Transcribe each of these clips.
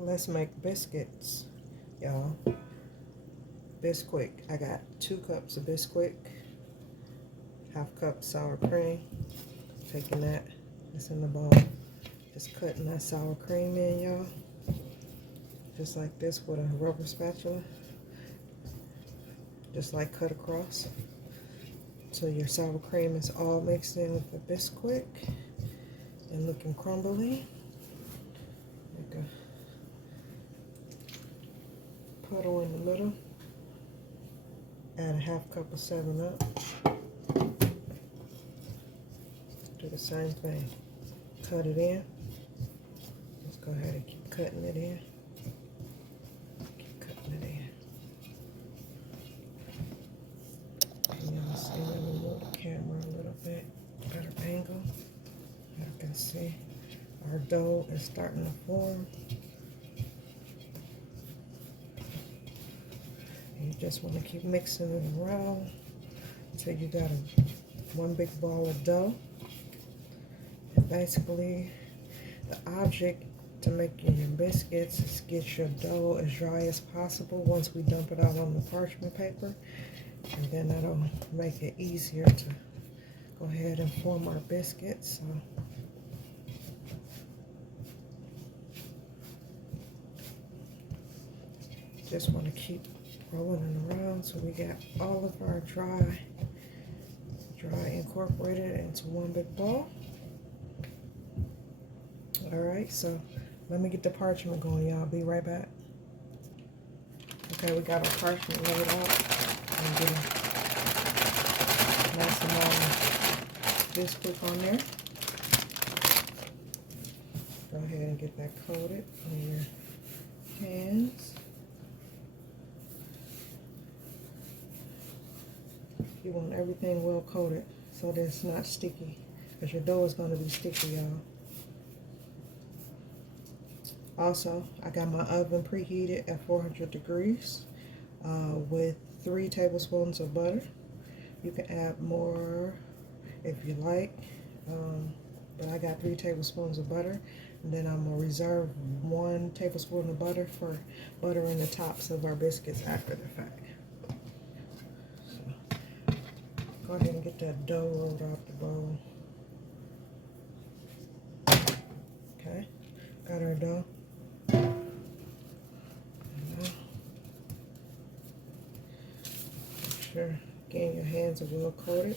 Let's make biscuits, y'all. Bisquick. I got 2 cups of Bisquick, half cup sour cream. Taking that, it's in the bowl. Just cutting that sour cream in, y'all. Just like this with a rubber spatula. Just like cut across. So your sour cream is all mixed in with the Bisquick and looking crumbly. Like a puddle in the middle. Add a half cup of 7-Up. Do the same thing. Cut it in. Let's go ahead and keep cutting it in. Keep cutting it in. And y'all see, let me move the camera a little bit. Better angle. You can see our dough is starting to form. You just want to keep mixing it around until you got one big ball of dough. And basically, the object to making your biscuits is get your dough as dry as possible once we dump it out on the parchment paper. And then that'll make it easier to go ahead and form our biscuits. So just want to keep rolling it around so we got all of our dry incorporated into one big ball. All right, so let me get the parchment going, y'all. Be right back. Okay, we got our parchment laid out. And get a nice amount of Bisquick on there. Go ahead and get that coated on your hands. You want everything well coated so that it's not sticky, because your dough is going to be sticky, y'all. Also, I got my oven preheated at 400 degrees with 3 tablespoons of butter. You can add more if you like, but I got 3 tablespoons of butter. And then I'm going to reserve 1 tablespoon of butter for buttering the tops of our biscuits after the fact. Go ahead and get that dough rolled off the bowl. Okay, got our dough. Make sure, again, your hands are well coated.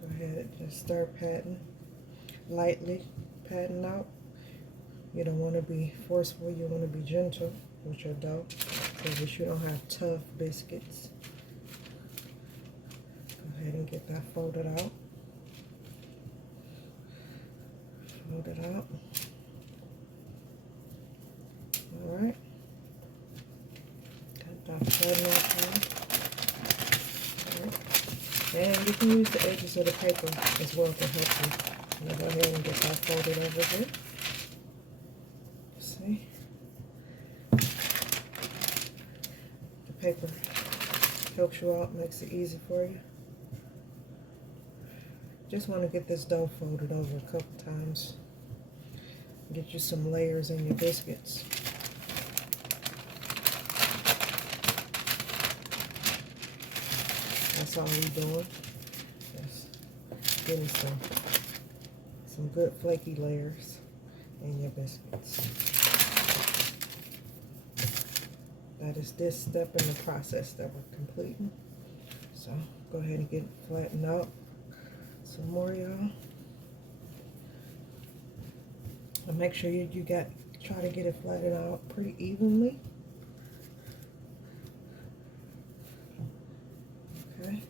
Go ahead and just start patting, lightly patting out. You don't want to be forceful, you want to be gentle with your dough, so that you don't have tough biscuits. Go ahead and get that folded out. Fold it out. All right. Got that folded out here. All right. And you can use the edges of the paper as well to help you. Now go ahead and get that folded over here. See? The paper helps you out, makes it easy for you. Just want to get this dough folded over a couple times. Get you some layers in your biscuits. That's all we're doing. Just getting some good flaky layers in your biscuits. That is this step in the process that we're completing. So go ahead and get it flattened out some more, y'all. And make sure you try to get it flattened out pretty evenly. Okay.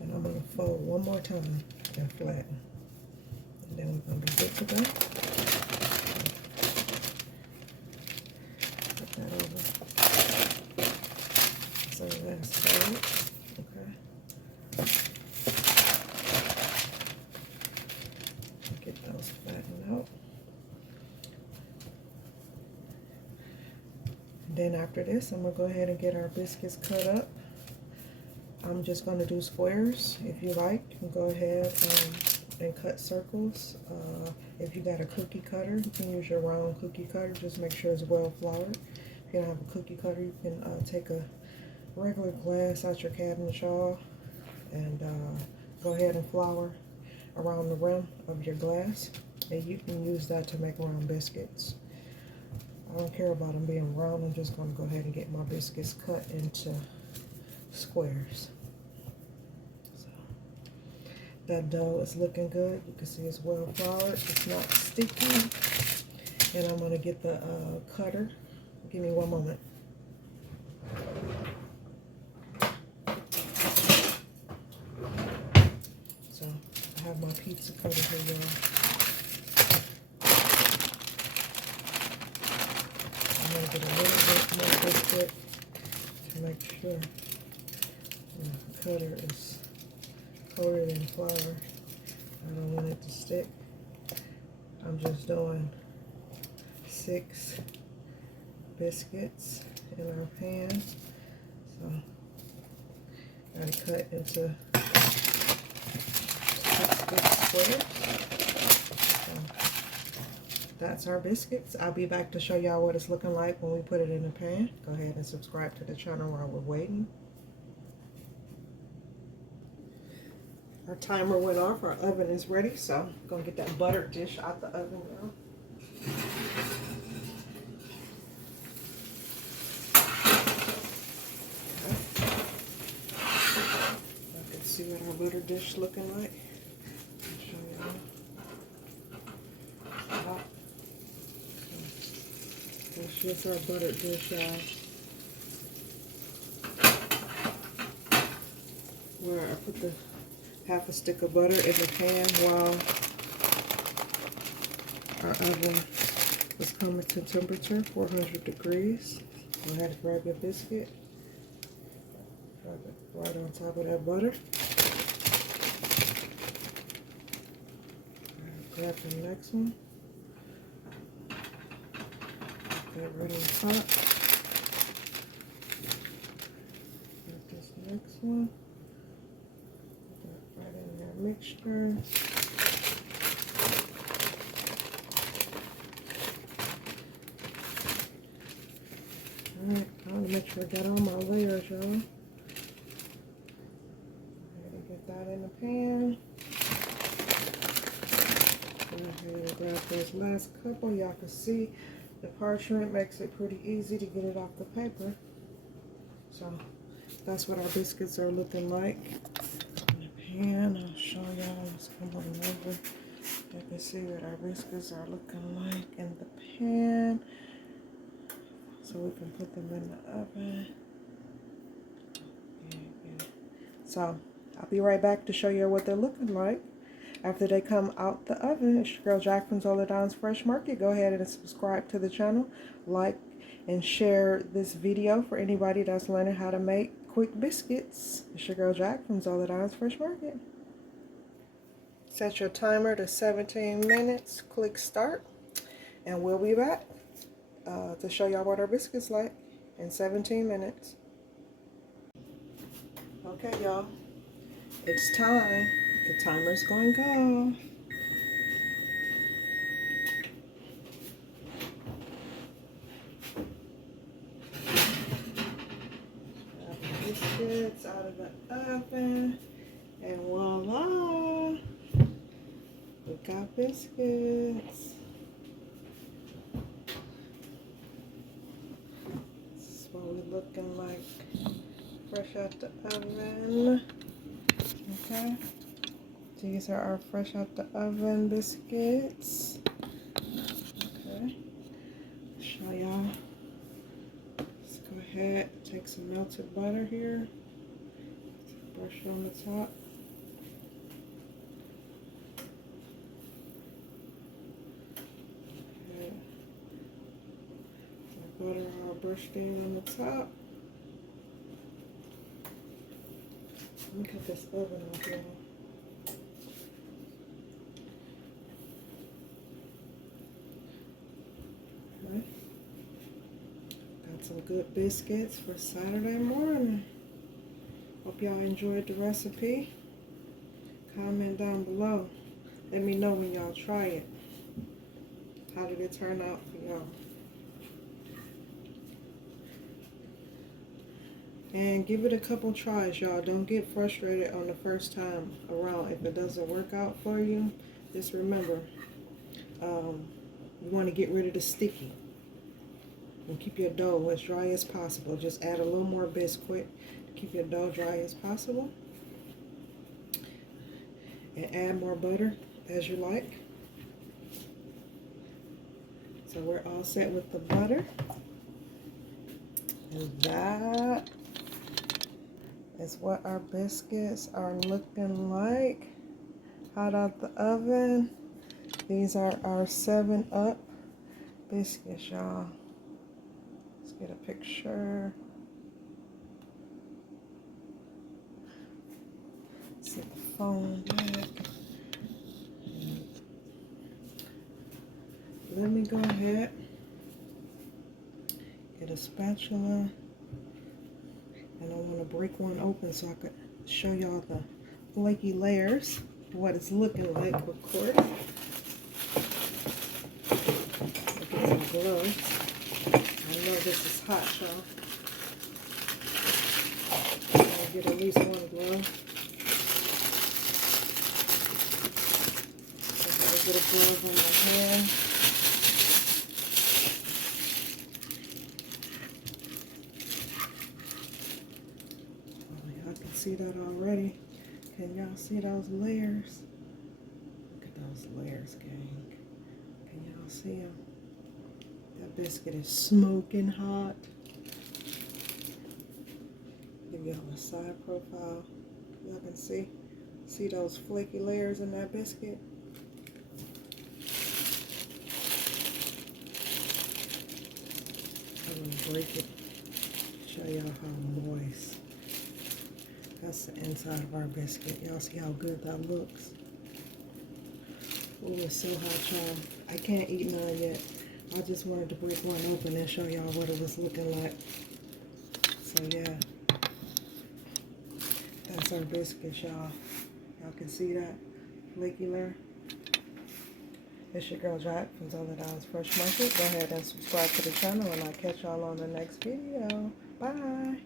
And I'm going to fold one more time and flatten. And then we're going to be good to go. Put that over. So last fold. Okay. Get those flattened out. And then after this, I'm going to go ahead and get our biscuits cut up. I'm just going to do squares. If you like, you can go ahead and cut circles. If you got a cookie cutter, you can use your round cookie cutter. Just make sure it's well floured. If you don't have a cookie cutter, you can take a regular glass out your cabinet shawl and go ahead and flour around the rim of your glass. And you can use that to make round biscuits. I don't care about them being round. I'm just going to go ahead and get my biscuits cut into squares. So that dough is looking good. You can see it's well floured. It's not sticky. And I'm going to get the cutter. Give me one moment. So I have my pizza cutter here, y'all. I'm going to get a little bit more biscuit to make sure the cutter is coated in flour. I don't want it to stick. I'm just doing 6 biscuits in our pan. So gotta cut into 6 big squares. So that's our biscuits. I'll be back to show y'all what it's looking like when we put it in the pan. Go ahead and subscribe to the channel while we're waiting. Our timer went off. Our oven is ready, so I'm gonna get that buttered dish out the oven now. I can see what our butter dish looking like. I'll show y'all. That's just our buttered dish, y'all. Where I put the half a stick of butter in the pan while our oven was coming to temperature, 400 degrees. Go ahead and grab your biscuit. Drop it right on top of that butter. Grab the next one. Put that right on top. Get this next one. Put that right in that mixture. Alright, I want to make sure I got all my layers, y'all. Get that in the pan. Go ahead and grab those last couple. Y'all can see the parchment makes it pretty easy to get it off the paper. So that's what our biscuits are looking like in the pan. I'll show y'all. Let's come on over. You can see what our biscuits are looking like in the pan. So we can put them in the oven. Yeah. So I'll be right back to show you what they're looking like after they come out the oven. It's your girl Jack from Zoladon's Fresh Market. Go ahead and subscribe to the channel, like and share this video for anybody that's learning how to make quick biscuits. It's your girl Jack from Zoladon's Fresh Market. Set your timer to 17 minutes. Click start, and we'll be back to show y'all what our biscuits like in 17 minutes. Okay, y'all, it's time. The timer's going to go. Grab the biscuits out of the oven, and voila, we got biscuits. This is what we're looking like fresh out the oven. Okay, these are our fresh out the oven biscuits. Okay, show y'all. Let's go ahead, take some melted butter here, brush on the top. Okay. The butter all brushed in on the top. Let me cut this oven off here. Right. Got some good biscuits for Saturday morning. Hope hope y'all enjoyed the recipe. Comment down below. Let me know when y'all try it. How did it turn out for y'all? And give it a couple tries, y'all. Don't get frustrated on the first time around. If it doesn't work out for you, just remember, you want to get rid of the sticky. And keep your dough as dry as possible. Just add a little more Bisquick to keep your dough dry as possible. And add more butter as you like. So we're all set with the butter. And that is what our biscuits are looking like. Hot out the oven. These are our 7-Up biscuits, y'all. Let's get a picture. Set the phone back. Let me go ahead, get a spatula. And I want to break one open so I could show y'all the flaky layers, what it's looking like, of course. Get some gloves. I know this is hot, y'all. I'll get at least one glove. I'll get a glove on my hand. See that already? Can y'all see those layers? Look at those layers, gang. Can y'all see them? That biscuit is smoking hot. Give y'all a side profile. Y'all can see those flaky layers in that biscuit. I'm gonna break it. Show y'all how moist. That's the inside of our biscuit. Y'all see how good that looks? Oh, it's so hot, y'all. I can't eat none yet. I just wanted to break one open and show y'all what it was looking like. So yeah, that's our biscuits, y'all. Y'all can see that flaky layer. It's your girl Jack from $10 Fresh Market. Go ahead and subscribe to the channel, and I'll catch y'all on the next video. Bye.